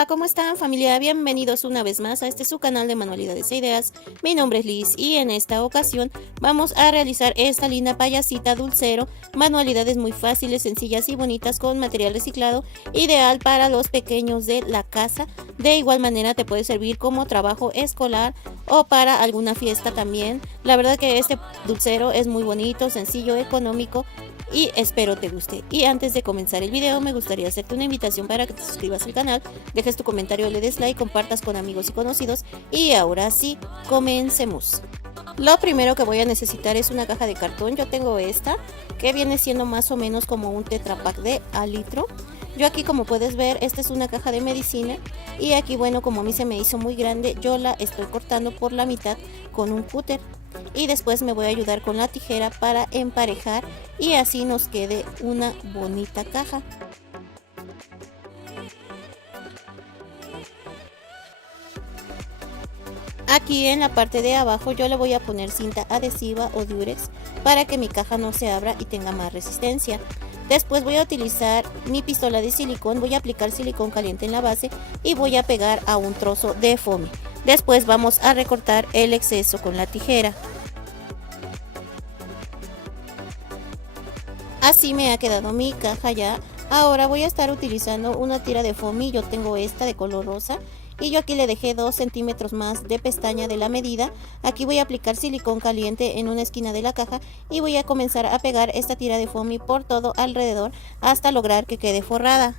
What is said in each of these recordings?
Hola, ¿cómo están familia? Bienvenidos una vez más a su canal de manualidades e ideas. Mi nombre es Liz y en esta ocasión vamos a realizar esta linda payasita dulcero. Manualidades muy fáciles, sencillas y bonitas con material reciclado, ideal para los pequeños de la casa. De igual manera te puede servir como trabajo escolar o para alguna fiesta también. La verdad que este dulcero es muy bonito, sencillo, económico y espero te guste. Y antes de comenzar el video me gustaría hacerte una invitación para que te suscribas al canal, dejes tu comentario, le des like, compartas con amigos y conocidos. Y ahora sí, comencemos. Lo primero que voy a necesitar es una caja de cartón. Yo tengo esta que viene siendo más o menos como un Tetra Pak de al litro. Yo aquí, como puedes ver, esta es una caja de medicina y aquí, bueno, como a mí se me hizo muy grande, yo la estoy cortando por la mitad con un cúter y después me voy a ayudar con la tijera para emparejar y así nos quede una bonita caja. Aquí en la parte de abajo yo le voy a poner cinta adhesiva o Durex para que mi caja no se abra y tenga más resistencia. Después voy a utilizar mi pistola de silicón, voy a aplicar silicón caliente en la base y voy a pegar a un trozo de foamy. Después vamos a recortar el exceso con la tijera. Así me ha quedado mi caja ya. Ahora voy a estar utilizando una tira de foamy, yo tengo esta de color rosa. Y yo aquí le dejé 2 centímetros más de pestaña de la medida. Aquí voy a aplicar silicón caliente en una esquina de la caja y voy a comenzar a pegar esta tira de foamy por todo alrededor hasta lograr que quede forrada.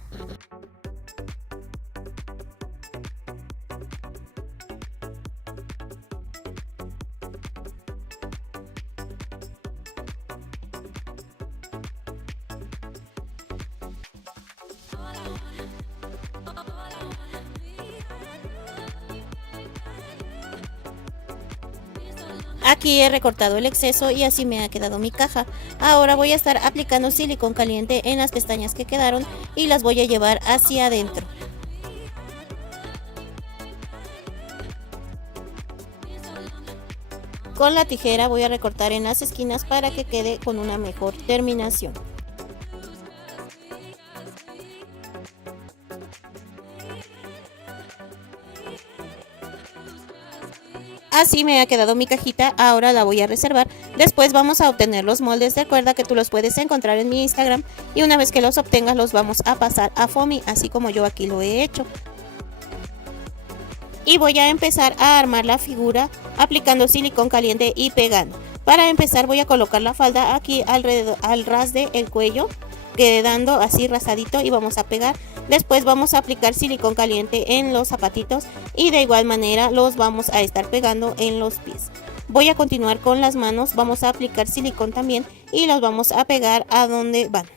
Aquí he recortado el exceso y así me ha quedado mi caja. Ahora voy a estar aplicando silicón caliente en las pestañas que quedaron y las voy a llevar hacia adentro. Con la tijera voy a recortar en las esquinas para que quede con una mejor terminación. Así me ha quedado mi cajita, ahora la voy a reservar. Después vamos a obtener los moldes. Recuerda que tú los puedes encontrar en mi Instagram y una vez que los obtengas los vamos a pasar a foamy, así como yo aquí lo he hecho. Y voy a empezar a armar la figura aplicando silicón caliente y pegando. Para empezar voy a colocar la falda aquí alrededor, al ras del cuello, quedando así rasadito, y vamos a pegar. Después vamos a aplicar silicón caliente en los zapatitos y de igual manera los vamos a estar pegando en los pies. Voy a continuar con las manos, vamos a aplicar silicón también y los vamos a pegar a donde van.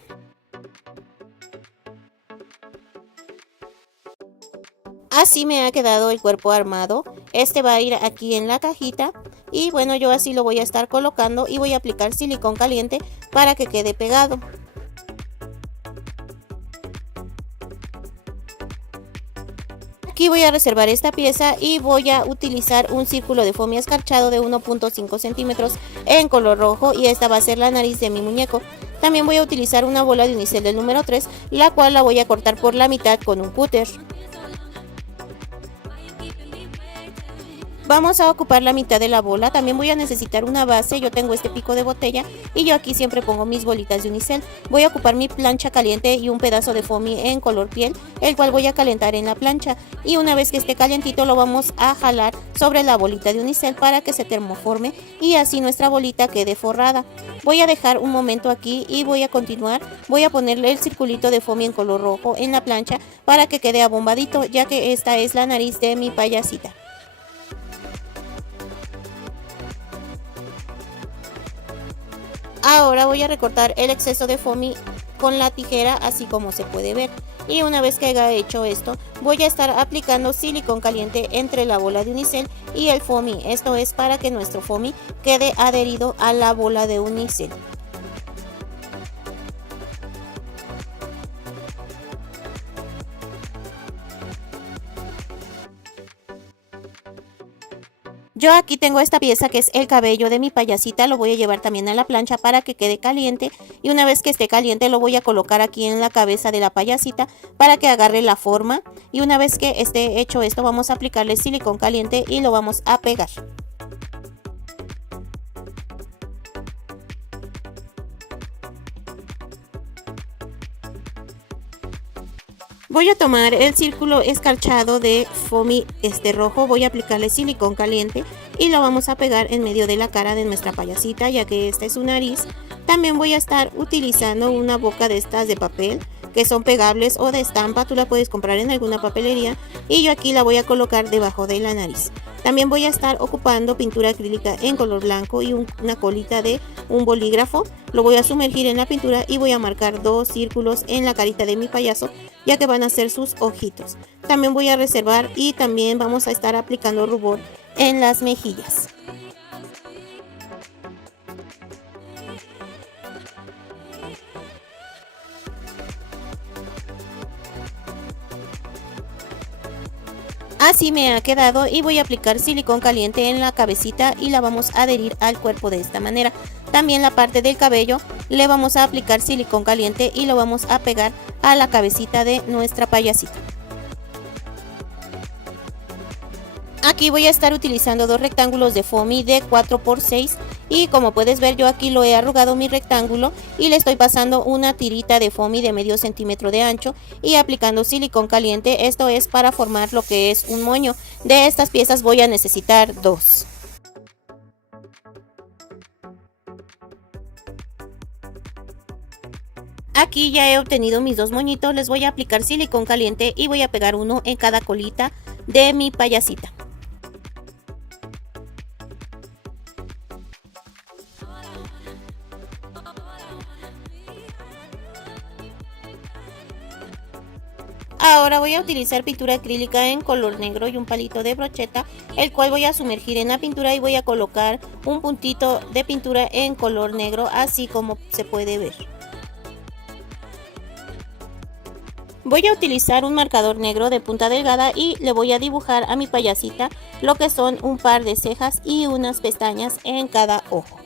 Así me ha quedado el cuerpo armado. Este va a ir aquí en la cajita y bueno, yo así lo voy a estar colocando y voy a aplicar silicón caliente para que quede pegado. Aquí voy a reservar esta pieza y voy a utilizar un círculo de foamy escarchado de 1.5 centímetros en color rojo y esta va a ser la nariz de mi muñeco. También voy a utilizar una bola de unicel del número 3, la cual la voy a cortar por la mitad con un cúter. Vamos a ocupar la mitad de la bola. También voy a necesitar una base. Yo tengo este pico de botella y yo aquí siempre pongo mis bolitas de unicel. Voy a ocupar mi plancha caliente y un pedazo de foamy en color piel, el cual voy a calentar en la plancha, y una vez que esté calientito lo vamos a jalar sobre la bolita de unicel para que se termoforme y así nuestra bolita quede forrada. Voy a dejar un momento aquí y voy a continuar. Voy a ponerle el circulito de foamy en color rojo en la plancha para que quede abombadito, ya que esta es la nariz de mi payasita. Ahora voy a recortar el exceso de foamy con la tijera, así como se puede ver. Y una vez que haya hecho esto, voy a estar aplicando silicón caliente entre la bola de unicel y el foamy. Esto es para que nuestro foamy quede adherido a la bola de unicel. Yo aquí tengo esta pieza que es el cabello de mi payasita, lo voy a llevar también a la plancha para que quede caliente y una vez que esté caliente lo voy a colocar aquí en la cabeza de la payasita para que agarre la forma y una vez que esté hecho esto vamos a aplicarle silicón caliente y lo vamos a pegar. Voy a tomar el círculo escarchado de foamy rojo, voy a aplicarle silicón caliente y lo vamos a pegar en medio de la cara de nuestra payasita ya que esta es su nariz. También voy a estar utilizando una boca de estas de papel que son pegables o de estampa, tú la puedes comprar en alguna papelería y yo aquí la voy a colocar debajo de la nariz. También voy a estar ocupando pintura acrílica en color blanco y una colita de un bolígrafo. Lo voy a sumergir en la pintura y voy a marcar 2 círculos en la carita de mi payaso ya que van a ser sus ojitos. También voy a reservar y también vamos a estar aplicando rubor en las mejillas. Así me ha quedado y voy a aplicar silicón caliente en la cabecita y la vamos a adherir al cuerpo de esta manera. También la parte del cabello le vamos a aplicar silicón caliente y lo vamos a pegar a la cabecita de nuestra payasita. Aquí voy a estar utilizando 2 rectángulos de foamy de 4×6 y como puedes ver yo aquí lo he arrugado mi rectángulo y le estoy pasando una tirita de foamy de medio centímetro de ancho y aplicando silicón caliente. Esto es para formar lo que es un moño. De estas piezas voy a necesitar 2. Aquí ya he obtenido mis 2 moñitos, les voy a aplicar silicón caliente y voy a pegar uno en cada colita de mi payasita. Ahora voy a utilizar pintura acrílica en color negro y un palito de brocheta, el cual voy a sumergir en la pintura y voy a colocar un puntito de pintura en color negro, así como se puede ver. Voy a utilizar un marcador negro de punta delgada y le voy a dibujar a mi payasita lo que son un par de cejas y unas pestañas en cada ojo.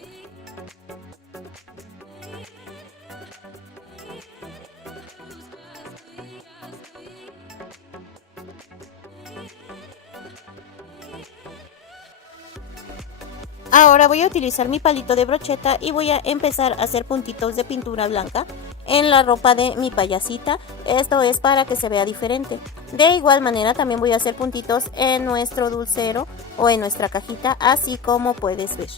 Ahora voy a utilizar mi palito de brocheta y voy a empezar a hacer puntitos de pintura blanca en la ropa de mi payasita. Esto es para que se vea diferente. De igual manera también voy a hacer puntitos en nuestro dulcero o en nuestra cajita, así como puedes ver.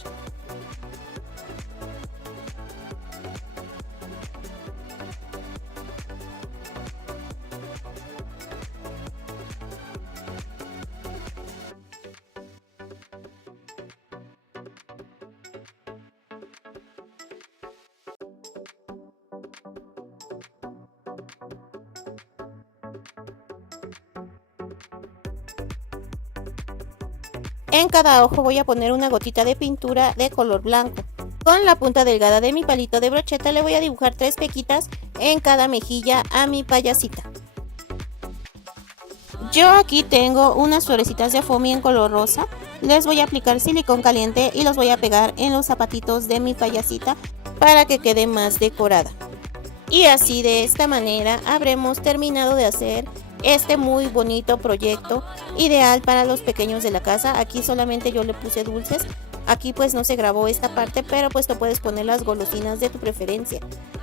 En cada ojo voy a poner una gotita de pintura de color blanco. Con la punta delgada de mi palito de brocheta le voy a dibujar 3 pequitas en cada mejilla a mi payasita. Yo aquí tengo unas florecitas de foamy en color rosa. Les voy a aplicar silicón caliente y los voy a pegar en los zapatitos de mi payasita para que quede más decorada. Y así de esta manera habremos terminado de hacer este muy bonito proyecto ideal para los pequeños de la casa. Aquí solamente yo le puse dulces, aquí pues no se grabó esta parte, pero pues te puedes poner las golosinas de tu preferencia.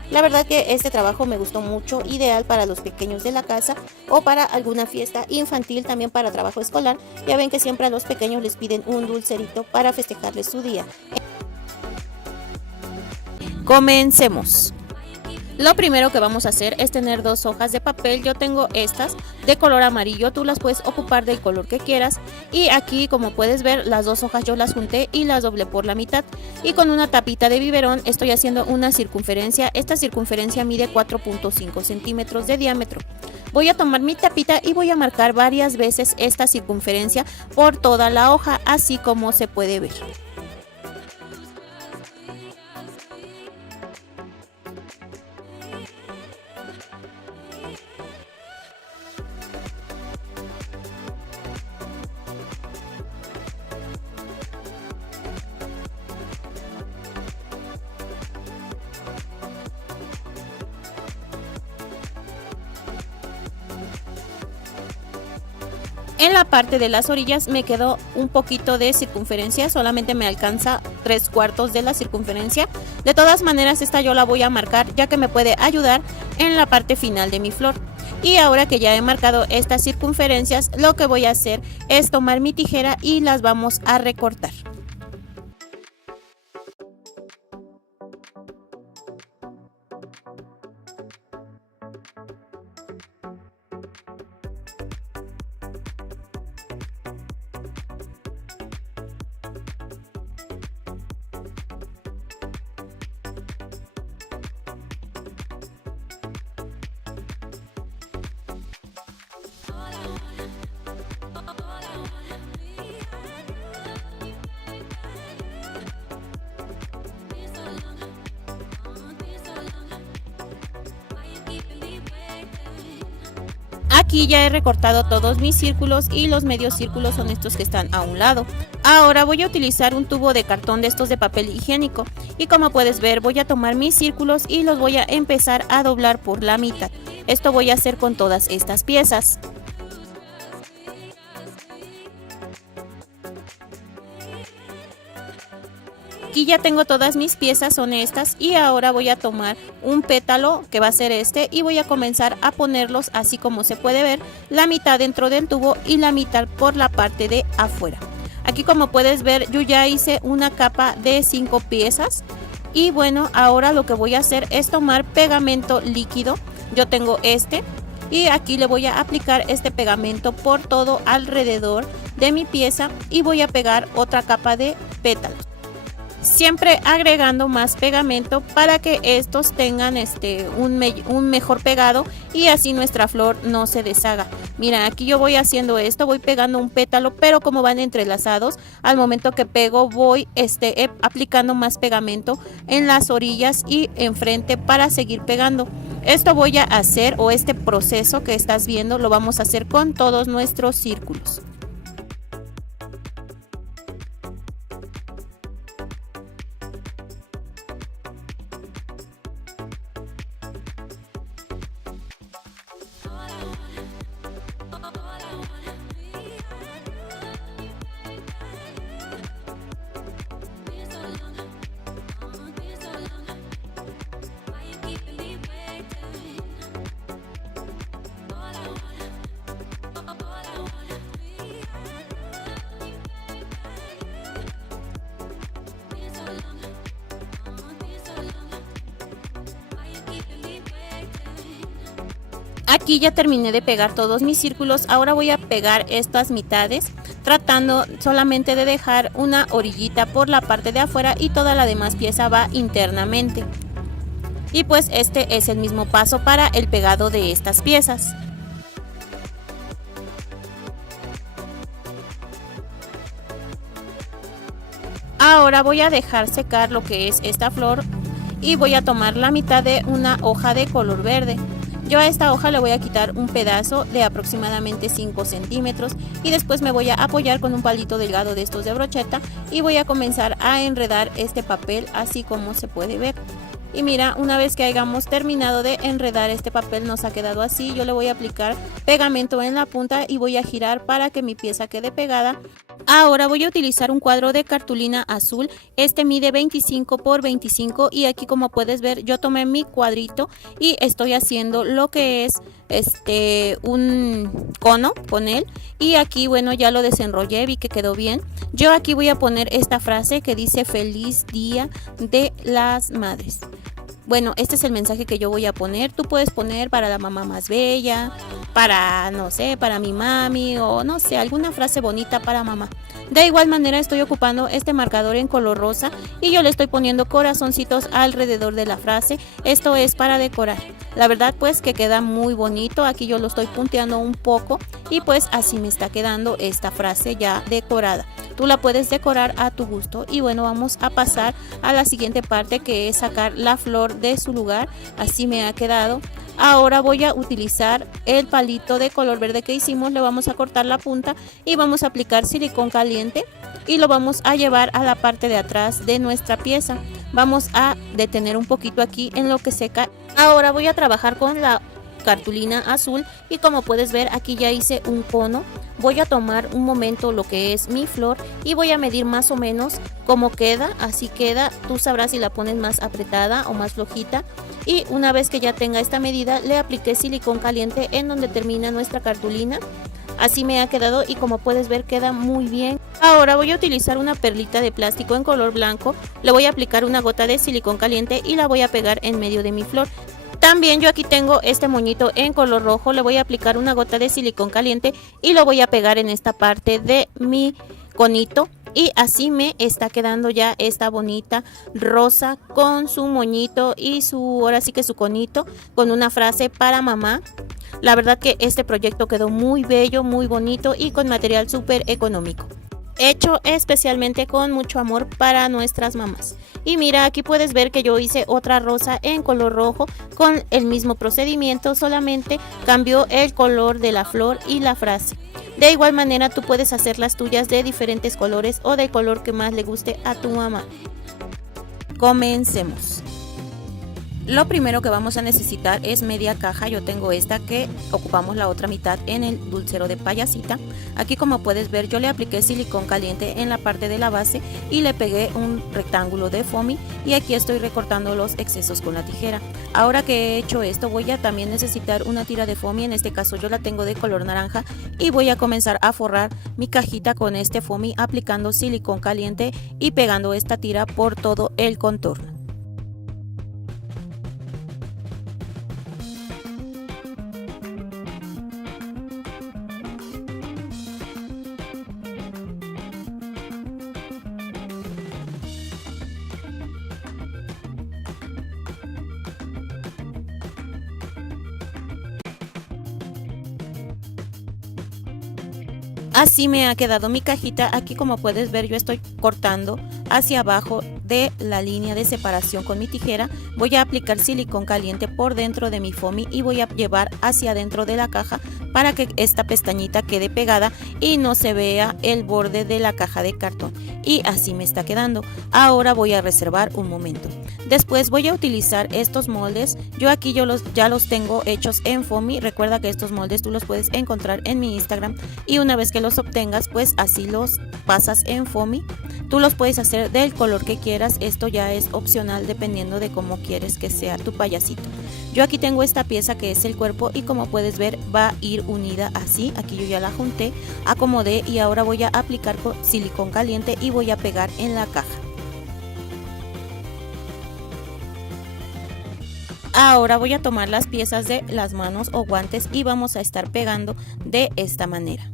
La verdad que este trabajo me gustó mucho, ideal para los pequeños de la casa o para alguna fiesta infantil, también para trabajo escolar. Ya ven que siempre a los pequeños les piden un dulcerito para festejarles su día. Comencemos. Lo primero que vamos a hacer es tener 2 hojas de papel. Yo tengo estas de color amarillo, tú las puedes ocupar del color que quieras. Y aquí, como puedes ver, las 2 hojas yo las junté y las doblé por la mitad. Y con una tapita de biberón estoy haciendo una circunferencia. Esta circunferencia mide 4.5 centímetros de diámetro. Voy a tomar mi tapita y voy a marcar varias veces esta circunferencia por toda la hoja, así como se puede ver. En la parte de las orillas me quedó un poquito de circunferencia, solamente me alcanza 3/4 de la circunferencia. De todas maneras, esta yo la voy a marcar ya que me puede ayudar en la parte final de mi flor. Y ahora que ya he marcado estas circunferencias, lo que voy a hacer es tomar mi tijera y las vamos a recortar. Aquí ya he recortado todos mis círculos y los medios círculos son estos que están a un lado. Ahora voy a utilizar un tubo de cartón de estos de papel higiénico y como puedes ver voy a tomar mis círculos y los voy a empezar a doblar por la mitad. Esto voy a hacer con todas estas piezas. Aquí ya tengo todas mis piezas, son estas, y ahora voy a tomar un pétalo que va a ser este y voy a comenzar a ponerlos así como se puede ver, la mitad dentro del tubo y la mitad por la parte de afuera. Aquí como puedes ver yo ya hice una capa de 5 piezas y bueno, ahora lo que voy a hacer es tomar pegamento líquido. Yo tengo este y aquí le voy a aplicar este pegamento por todo alrededor de mi pieza y voy a pegar otra capa de pétalos. Siempre agregando más pegamento para que estos tengan un mejor pegado y así nuestra flor no se deshaga. Mira, aquí yo voy haciendo esto, voy pegando un pétalo, pero como van entrelazados, al momento que pego voy aplicando más pegamento en las orillas y enfrente para seguir pegando. Esto voy a hacer, o este proceso que estás viendo lo vamos a hacer con todos nuestros círculos. Aquí ya terminé de pegar todos mis círculos, ahora voy a pegar estas mitades, tratando solamente de dejar una orillita por la parte de afuera y toda la demás pieza va internamente. Y pues este es el mismo paso para el pegado de estas piezas. Ahora voy a dejar secar lo que es esta flor y voy a tomar la mitad de una hoja de color verde. Yo a esta hoja le voy a quitar un pedazo de aproximadamente 5 centímetros y después me voy a apoyar con un palito delgado de estos de brocheta y voy a comenzar a enredar este papel así como se puede ver. Y mira, una vez que hayamos terminado de enredar este papel nos ha quedado así. Yo le voy a aplicar pegamento en la punta y voy a girar para que mi pieza quede pegada. Ahora voy a utilizar un cuadro de cartulina azul. Este mide 25 por 25 y aquí como puedes ver yo tomé mi cuadrito y estoy haciendo lo que es un cono con él. Y aquí bueno, ya lo desenrollé, vi que quedó bien. Yo aquí voy a poner esta frase que dice feliz día de las madres. Bueno, este es el mensaje que yo voy a poner. Tú puedes poner para la mamá más bella, para, no sé, para mi mami o no sé, alguna frase bonita para mamá. De igual manera estoy ocupando este marcador en color rosa y yo le estoy poniendo corazoncitos alrededor de la frase. Esto es para decorar. La verdad pues que queda muy bonito. Aquí yo lo estoy punteando un poco y pues así me está quedando esta frase ya decorada. Tú la puedes decorar a tu gusto y bueno, vamos a pasar a la siguiente parte que es sacar la flor de su lugar. Así me ha quedado. Ahora voy a utilizar el palito de color verde que hicimos, le vamos a cortar la punta y vamos a aplicar silicón caliente y lo vamos a llevar a la parte de atrás de nuestra pieza. Vamos a detener un poquito aquí en lo que seca. Ahora voy a trabajar con la cartulina azul y como puedes ver aquí ya hice un cono voy a tomar un momento lo que es mi flor y voy a medir más o menos cómo queda. Así queda, tú sabrás si la pones más apretada o más flojita. Y una vez que ya tenga esta medida, le apliqué silicón caliente en donde termina nuestra cartulina. Así me ha quedado y como puedes ver queda muy bien. Ahora voy a utilizar una perlita de plástico en color blanco, le voy a aplicar una gota de silicón caliente y la voy a pegar en medio de mi flor. También yo aquí tengo este moñito en color rojo, le voy a aplicar una gota de silicón caliente y lo voy a pegar en esta parte de mi conito. Y así me está quedando ya esta bonita rosa con su moñito y ahora sí que su conito con una frase para mamá. La verdad que este proyecto quedó muy bello, muy bonito y con material súper económico. Hecho especialmente con mucho amor para nuestras mamás. Y mira, aquí puedes ver que yo hice otra rosa en color rojo con el mismo procedimiento, solamente cambió el color de la flor y la frase. De igual manera tú puedes hacer las tuyas de diferentes colores o del color que más le guste a tu mamá. Comencemos. Lo primero que vamos a necesitar es media caja. Yo tengo esta que ocupamos la otra mitad en el dulcero de payasita. Aquí como puedes ver yo le apliqué silicón caliente en la parte de la base y le pegué un rectángulo de foamy y aquí estoy recortando los excesos con la tijera. Ahora que he hecho esto voy a también necesitar una tira de foamy, en este caso yo la tengo de color naranja y voy a comenzar a forrar mi cajita con este foamy aplicando silicón caliente y pegando esta tira por todo el contorno. Así me ha quedado mi cajita. Aquí como puedes ver yo estoy cortando hacia abajo de la línea de separación con mi tijera. Voy a aplicar silicón caliente por dentro de mi foamy y voy a llevar hacia adentro de la caja para que esta pestañita quede pegada y no se vea el borde de la caja de cartón. Y así me está quedando. Ahora voy a reservar un momento. Después voy a utilizar estos moldes. Yo aquí ya los tengo hechos en foamy. Recuerda que estos moldes tú los puedes encontrar en mi Instagram y una vez que los obtengas pues así los pasas en foamy. Tú los puedes hacer del color que quieras, esto ya es opcional dependiendo de cómo quieres que sea tu payasito. Yo aquí tengo esta pieza que es el cuerpo y como puedes ver va a ir unida así. Aquí yo ya la junté, acomodé y ahora voy a aplicar silicón caliente y voy a pegar en la caja. Ahora voy a tomar las piezas de las manos o guantes y vamos a estar pegando de esta manera.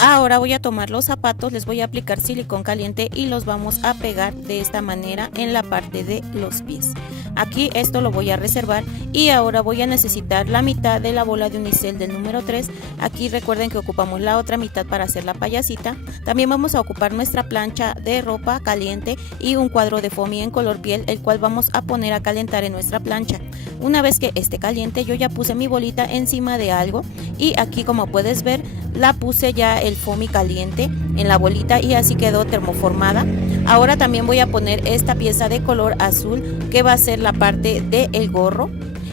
Ahora voy a tomar los zapatos, les voy a aplicar silicón caliente y los vamos a pegar de esta manera en la parte de los pies. Aquí esto lo voy a reservar y ahora voy a necesitar la mitad de la bola de unicel del número 3. Aquí recuerden que ocupamos la otra mitad para hacer la payasita. También vamos a ocupar nuestra plancha de ropa caliente y un cuadro de foamy en color piel, el cual vamos a poner a calentar en nuestra plancha. Una vez que esté caliente yo ya puse mi bolita encima de algo y aquí como puedes ver la puse ya el foamy caliente en la bolita y así quedó termoformada. Ahora también voy a poner esta pieza de color azul que va a ser la parte del gorro.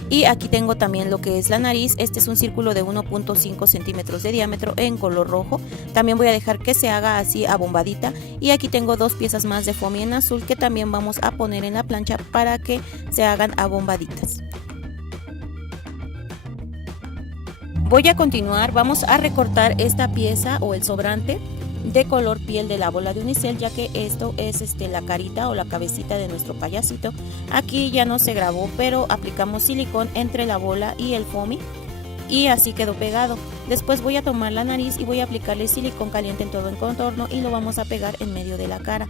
Y aquí tengo también lo que es la nariz. Este es un círculo de 1.5 centímetros de diámetro en color rojo. También voy a dejar que se haga así abombadita. Y aquí tengo dos piezas más de foamy en azul que también vamos a poner en la plancha para que se hagan abombaditas. Voy a continuar, vamos a recortar esta pieza o el sobrante de color piel de la bola de unicel, ya que esto es la carita o la cabecita de nuestro payasito. Aquí ya no se grabó, pero aplicamos silicón entre la bola y el foamy y así quedó pegado. Después voy a tomar la nariz y voy a aplicarle silicón caliente en todo el contorno y lo vamos a pegar en medio de la cara.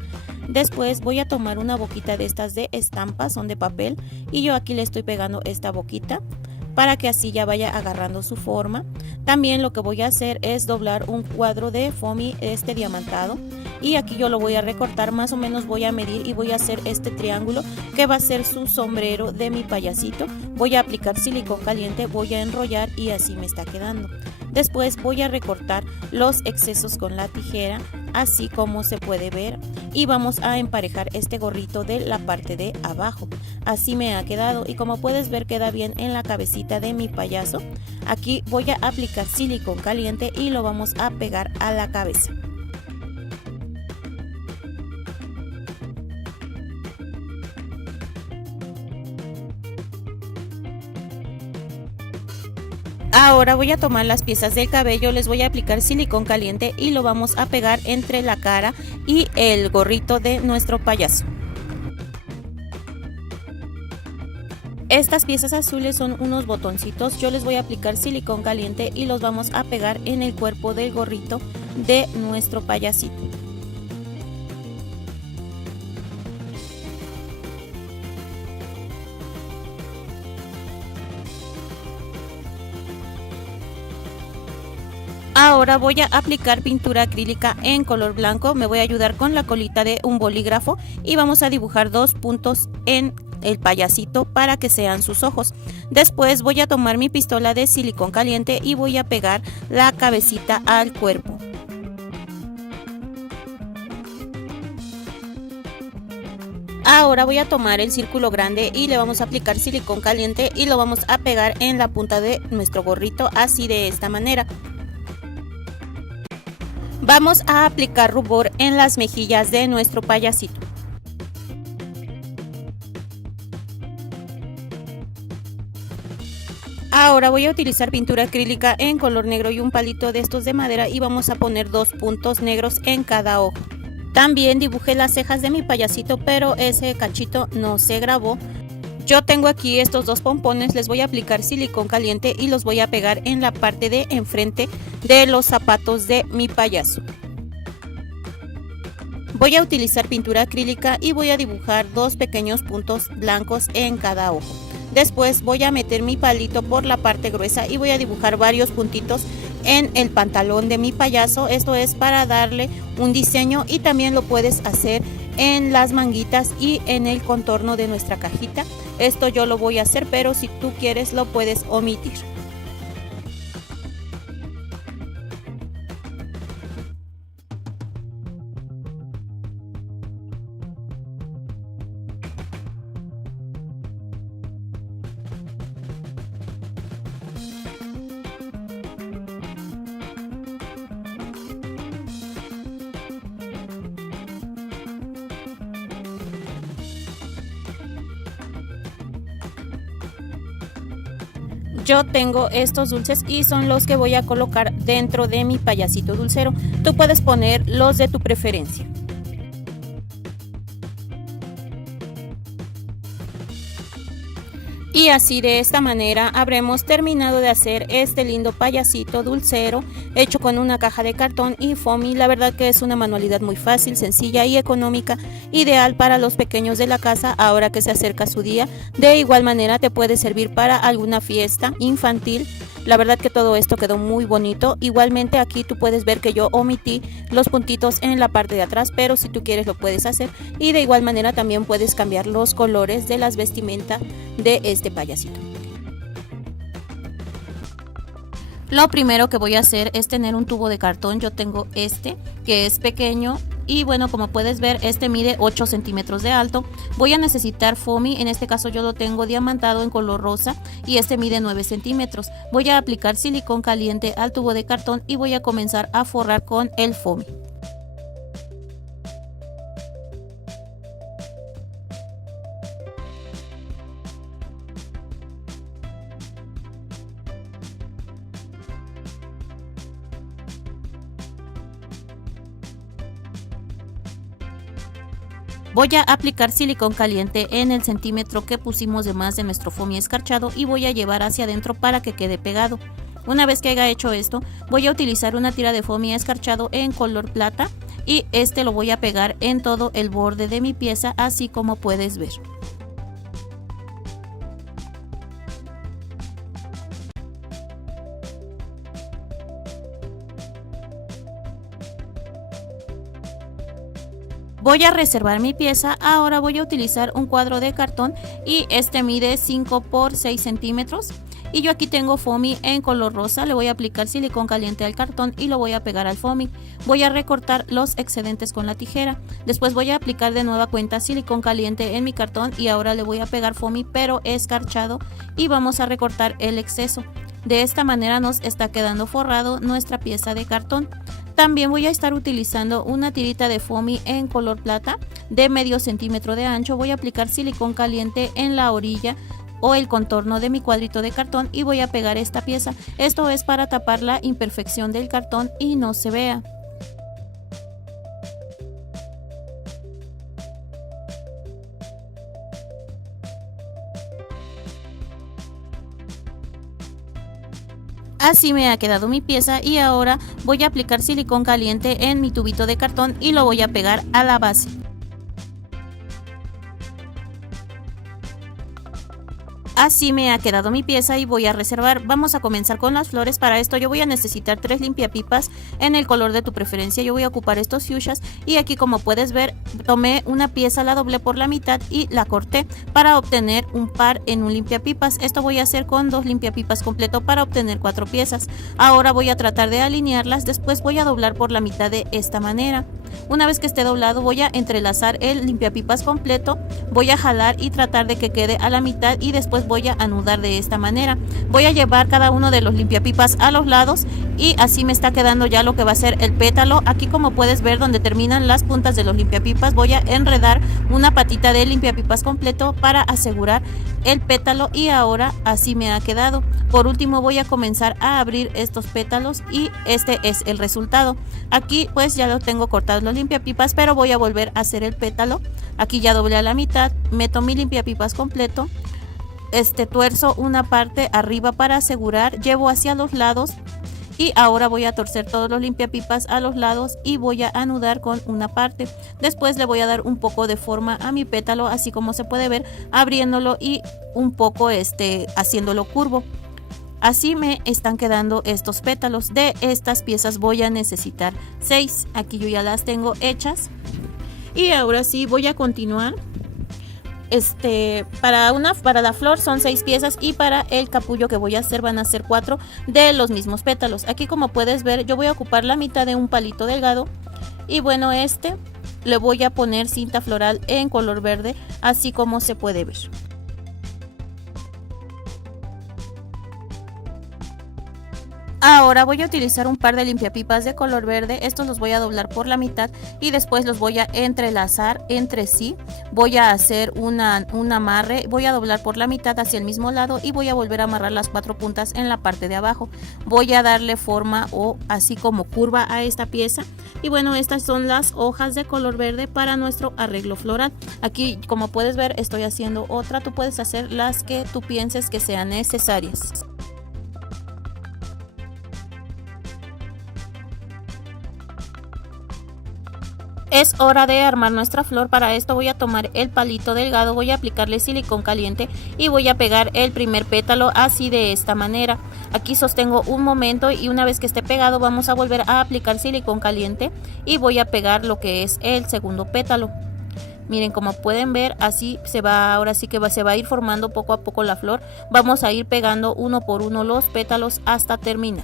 Después voy a tomar una boquita de estas de estampas, son de papel, y yo aquí le estoy pegando esta boquita para que así ya vaya agarrando su forma. También lo que voy a hacer es doblar un cuadro de foamy diamantado y aquí yo lo voy a recortar, más o menos voy a medir y voy a hacer este triángulo que va a ser su sombrero de mi payasito. Voy a aplicar silicón caliente, voy a enrollar y así me está quedando. Después voy a recortar los excesos con la tijera, así como se puede ver, y vamos a emparejar este gorrito de la parte de abajo. Así me ha quedado y como puedes ver queda bien en la cabecita de mi payaso. Aquí voy a aplicar silicón caliente y lo vamos a pegar a la cabeza. Ahora voy a tomar las piezas del cabello, les voy a aplicar silicón caliente y lo vamos a pegar entre la cara y el gorrito de nuestro payaso. Estas piezas azules son unos botoncitos, yo les voy a aplicar silicón caliente y los vamos a pegar en el cuerpo del gorrito de nuestro payasito. Ahora voy a aplicar pintura acrílica en color blanco, me voy a ayudar con la colita de un bolígrafo y vamos a dibujar 2 puntos en el payasito para que sean sus ojos. Después voy a tomar mi pistola de silicón caliente y voy a pegar la cabecita al cuerpo. Ahora voy a tomar el círculo grande y le vamos a aplicar silicón caliente y lo vamos a pegar en la punta de nuestro gorrito, así de esta manera. Vamos a aplicar rubor en las mejillas de nuestro payasito. Ahora voy a utilizar pintura acrílica en color negro y un palito de estos de madera y vamos a poner 2 puntos negros en cada ojo. También dibujé las cejas de mi payasito, pero ese cachito no se grabó. Yo tengo aquí estos 2 pompones, les voy a aplicar silicón caliente y los voy a pegar en la parte de enfrente de los zapatos de mi payaso. Voy a utilizar pintura acrílica y voy a dibujar 2 pequeños puntos blancos en cada ojo. Después voy a meter mi palito por la parte gruesa y voy a dibujar varios puntitos en el pantalón de mi payaso. Esto es para darle un diseño y también lo puedes hacer en las manguitas y en el contorno de nuestra cajita. Esto yo lo voy a hacer, pero si tú quieres lo puedes omitir. Yo tengo estos dulces y son los que voy a colocar dentro de mi payasito dulcero. Tú puedes poner los de tu preferencia. Y así de esta manera habremos terminado de hacer este lindo payasito dulcero hecho con una caja de cartón y foamy. La verdad que es una manualidad muy fácil, sencilla y económica, ideal para los pequeños de la casa ahora que se acerca su día. De igual manera te puede servir para alguna fiesta infantil. La verdad que todo esto quedó muy bonito. Igualmente aquí tú puedes ver que yo omití los puntitos en la parte de atrás, pero si tú quieres lo puedes hacer. Y de igual manera también puedes cambiar los colores de las vestimentas de este payasito. Lo primero que voy a hacer es tener un tubo de cartón. Yo tengo este que es pequeño y bueno, como puedes ver este mide 8 centímetros de alto. Voy a necesitar foamy, en este caso yo lo tengo diamantado en color rosa y este mide 9 centímetros. Voy a aplicar silicón caliente al tubo de cartón y voy a comenzar a forrar con el foamy. Voy a aplicar silicón caliente en el centímetro que pusimos de más de nuestro foamy escarchado y voy a llevar hacia adentro para que quede pegado. Una vez que haya hecho esto, voy a utilizar una tira de foamy escarchado en color plata y este lo voy a pegar en todo el borde de mi pieza, así como puedes ver. Voy a reservar mi pieza. Ahora voy a utilizar un cuadro de cartón y este mide 5 por 6 centímetros y yo aquí tengo foamy en color rosa. Le voy a aplicar silicón caliente al cartón y lo voy a pegar al foamy. Voy a recortar los excedentes con la tijera. Después voy a aplicar de nueva cuenta silicón caliente en mi cartón y ahora le voy a pegar foamy pero escarchado y vamos a recortar el exceso. De esta manera nos está quedando forrado nuestra pieza de cartón. También voy a estar utilizando una tirita de foamy en color plata de medio centímetro de ancho. Voy a aplicar silicón caliente en la orilla o el contorno de mi cuadrito de cartón y voy a pegar esta pieza. Esto es para tapar la imperfección del cartón y no se vea. Así me ha quedado mi pieza y ahora voy a aplicar silicón caliente en mi tubito de cartón y lo voy a pegar a la base. Así me ha quedado mi pieza y voy a reservar. Vamos a comenzar con las flores. Para esto yo voy a necesitar 3 limpiapipas en el color de tu preferencia. Yo voy a ocupar estos fuchsias y aquí, como puedes ver, tomé una pieza, la doblé por la mitad y la corté para obtener un par en un limpiapipas. Esto voy a hacer con 2 limpiapipas completo para obtener 4 piezas. Ahora voy a tratar de alinearlas. Después voy a doblar por la mitad de esta manera. Una vez que esté doblado voy a entrelazar el limpiapipas completo, voy a jalar y tratar de que quede a la mitad y después voy a anudar de esta manera. Voy a llevar cada uno de los limpiapipas a los lados y así me está quedando ya lo que va a ser el pétalo. Aquí, como puedes ver, donde terminan las puntas de los limpiapipas, voy a enredar una patita de limpiapipas completo para asegurar el pétalo y ahora así me ha quedado. Por último voy a comenzar a abrir estos pétalos y este es el resultado. Aquí pues ya lo tengo cortados los limpiapipas, pero voy a volver a hacer el pétalo. Aquí ya doblé a la mitad, meto mi limpiapipas completo, tuerzo una parte arriba para asegurar, llevo hacia los lados y ahora voy a torcer todos los limpiapipas a los lados y voy a anudar con una parte. Después le voy a dar un poco de forma a mi pétalo, así como se puede ver, abriéndolo y un poco haciéndolo curvo. Así me están quedando estos pétalos. De estas piezas voy a necesitar 6. Aquí yo ya las tengo hechas. Y ahora sí voy a continuar. Para la flor son 6 piezas y para el capullo que voy a hacer van a ser 4 de los mismos pétalos. Aquí, como puedes ver, yo voy a ocupar la mitad de un palito delgado y bueno, le voy a poner cinta floral en color verde, así como se puede ver. Ahora voy a utilizar un par de limpiapipas de color verde. Estos los voy a doblar por la mitad y después los voy a entrelazar entre sí. Voy a hacer un amarre, voy a doblar por la mitad hacia el mismo lado y voy a volver a amarrar las 4 puntas en la parte de abajo. Voy a darle forma o así como curva a esta pieza. Y bueno, estas son las hojas de color verde para nuestro arreglo floral. Aquí, como puedes ver, estoy haciendo otra. Tú puedes hacer las que tú pienses que sean necesarias. Es hora de armar nuestra flor. Para esto voy a tomar el palito delgado, voy a aplicarle silicón caliente y voy a pegar el primer pétalo así, de esta manera. Aquí sostengo un momento y una vez que esté pegado vamos a volver a aplicar silicón caliente y voy a pegar lo que es el segundo pétalo. Miren, como pueden ver, así se va, ahora sí que se va a ir formando poco a poco la flor. Vamos a ir pegando uno por uno los pétalos hasta terminar.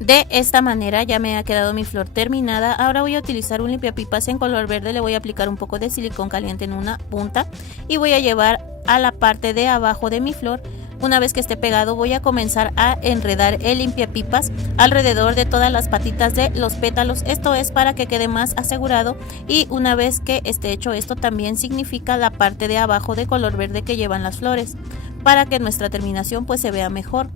De esta manera ya me ha quedado mi flor terminada. Ahora voy a utilizar un limpiapipas en color verde, le voy a aplicar un poco de silicón caliente en una punta y voy a llevar a la parte de abajo de mi flor. Una vez que esté pegado voy a comenzar a enredar el limpiapipas alrededor de todas las patitas de los pétalos. Esto es para que quede más asegurado y una vez que esté hecho esto también significa la parte de abajo de color verde que llevan las flores, para que nuestra terminación pues se vea mejor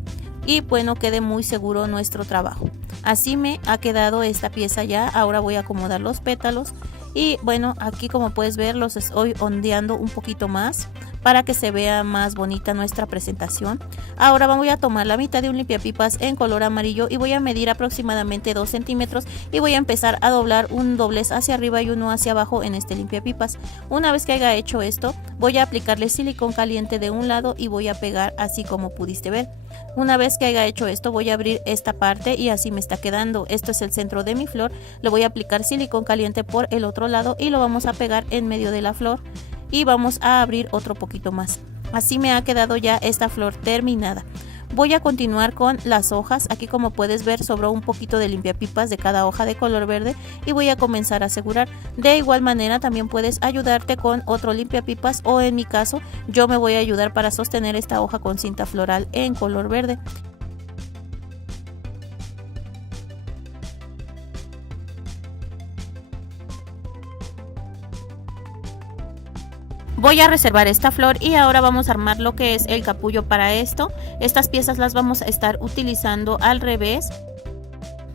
y bueno, quede muy seguro nuestro trabajo. Así me ha quedado esta pieza ya. Ahora voy a acomodar los pétalos Y bueno, aquí como puedes ver los estoy ondeando un poquito más para que se vea más bonita nuestra presentación. Ahora voy a tomar la mitad de un limpiapipas en color amarillo y voy a medir aproximadamente 2 centímetros y voy a empezar a doblar un doblez hacia arriba y uno hacia abajo en este limpiapipas. Una vez que haya hecho esto, voy a aplicarle silicón caliente de un lado y voy a pegar así como pudiste ver. Una vez que haya hecho esto, voy a abrir esta parte y así me está quedando. Esto es el centro de mi flor. Le voy a aplicar silicón caliente por el otro lado y lo vamos a pegar en medio de la flor. Y vamos a abrir otro poquito más. Así me ha quedado ya esta flor terminada. Voy a continuar con las hojas. Aquí como puedes ver sobró un poquito de limpiapipas de cada hoja de color verde y voy a comenzar a asegurar. De igual manera también puedes ayudarte con otro limpiapipas o en mi caso yo me voy a ayudar para sostener esta hoja con cinta floral en color verde. Voy a reservar esta flor y ahora vamos a armar lo que es el capullo para esto. Estas piezas las vamos a estar utilizando al revés.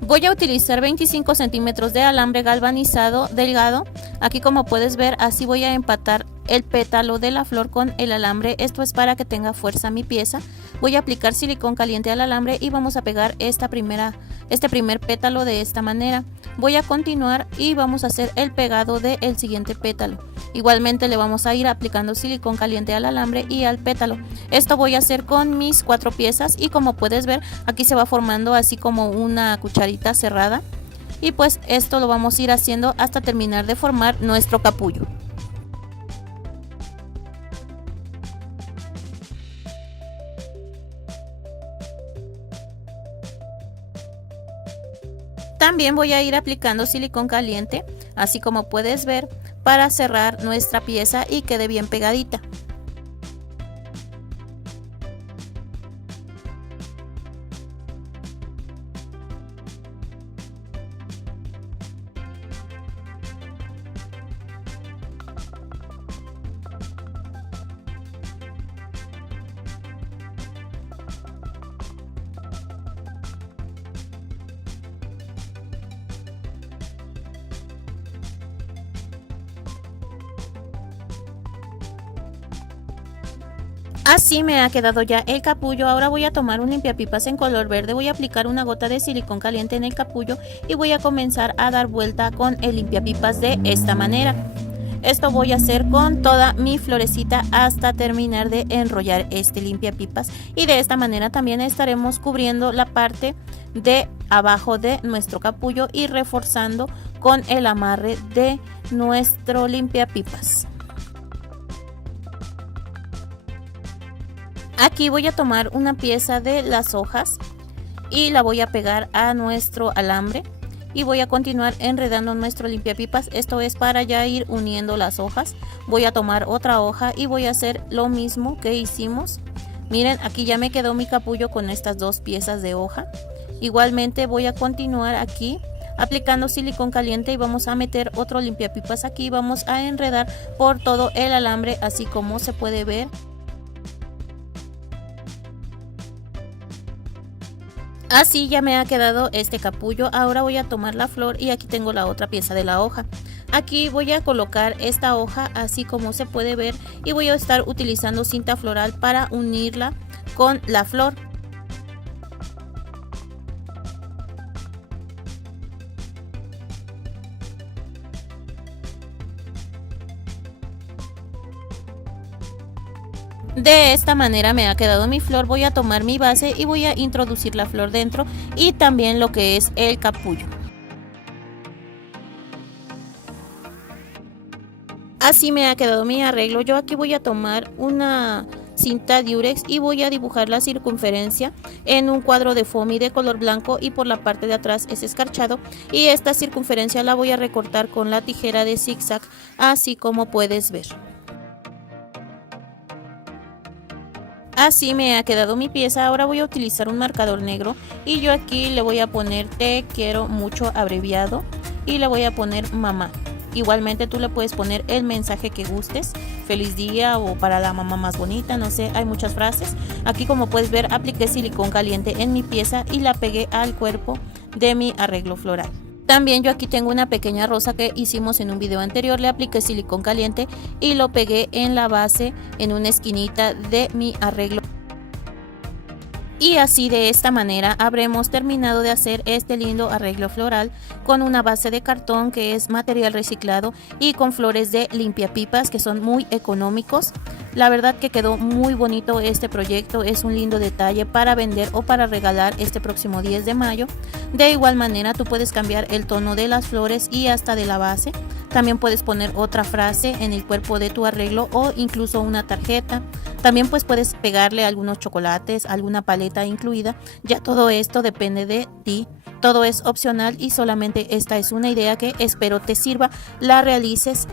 Voy a utilizar 25 centímetros de alambre galvanizado delgado. Aquí como puedes ver así voy a empatar el pétalo de la flor con el alambre. Esto es para que tenga fuerza mi pieza. Voy a aplicar silicón caliente al alambre y vamos a pegar este primer pétalo de esta manera. Voy a continuar y vamos a hacer el pegado del siguiente pétalo. Igualmente le vamos a ir aplicando silicón caliente al alambre y al pétalo. Esto voy a hacer con mis 4 piezas y como puedes ver aquí se va formando así como una cucharita cerrada. Y pues esto lo vamos a ir haciendo hasta terminar de formar nuestro capullo. También voy a ir aplicando silicón caliente, así como puedes ver, para cerrar nuestra pieza y quede bien pegadita. Así me ha quedado ya el capullo. Ahora voy a tomar un limpiapipas en color verde, voy a aplicar una gota de silicón caliente en el capullo y voy a comenzar a dar vuelta con el limpiapipas de esta manera. Esto voy a hacer con toda mi florecita hasta terminar de enrollar este limpiapipas y de esta manera también estaremos cubriendo la parte de abajo de nuestro capullo y reforzando con el amarre de nuestro limpiapipas. Aquí voy a tomar una pieza de las hojas y la voy a pegar a nuestro alambre y voy a continuar enredando nuestro limpiapipas. Esto es para ya ir uniendo las hojas. Voy a tomar otra hoja y voy a hacer lo mismo que hicimos. Miren, aquí ya me quedó mi capullo con estas 2 piezas de hoja. Igualmente voy a continuar aquí aplicando silicón caliente y vamos a meter otro limpiapipas aquí. Vamos a enredar por todo el alambre así como se puede ver. Así ya me ha quedado este capullo. Ahora voy a tomar la flor y aquí tengo la otra pieza de la hoja. Aquí voy a colocar esta hoja así como se puede ver y voy a estar utilizando cinta floral para unirla con la flor. De esta manera me ha quedado mi flor. Voy a tomar mi base y voy a introducir la flor dentro y también lo que es el capullo. Así me ha quedado mi arreglo. Yo aquí voy a tomar una cinta Durex y voy a dibujar la circunferencia en un cuadro de foamy de color blanco y por la parte de atrás es escarchado y esta circunferencia la voy a recortar con la tijera de zigzag así como puedes ver. Así me ha quedado mi pieza. Ahora voy a utilizar un marcador negro y yo aquí le voy a poner te quiero mucho abreviado y le voy a poner mamá. Igualmente tú le puedes poner el mensaje que gustes, feliz día o para la mamá más bonita, no sé, hay muchas frases. Aquí como puedes ver apliqué silicón caliente en mi pieza y la pegué al cuerpo de mi arreglo floral. También yo aquí tengo una pequeña rosa que hicimos en un video anterior, le apliqué silicón caliente y lo pegué en la base en una esquinita de mi arreglo. Y así de esta manera habremos terminado de hacer este lindo arreglo floral con una base de cartón que es material reciclado y con flores de limpiapipas que son muy económicos. La verdad que quedó muy bonito este proyecto, es un lindo detalle para vender o para regalar este próximo 10 de mayo. De igual manera tú puedes cambiar el tono de las flores y hasta de la base. También puedes poner otra frase en el cuerpo de tu arreglo o incluso una tarjeta. También pues puedes pegarle algunos chocolates, alguna paleta incluida. Ya todo esto depende de ti. Todo es opcional y solamente esta es una idea que espero te sirva, la realices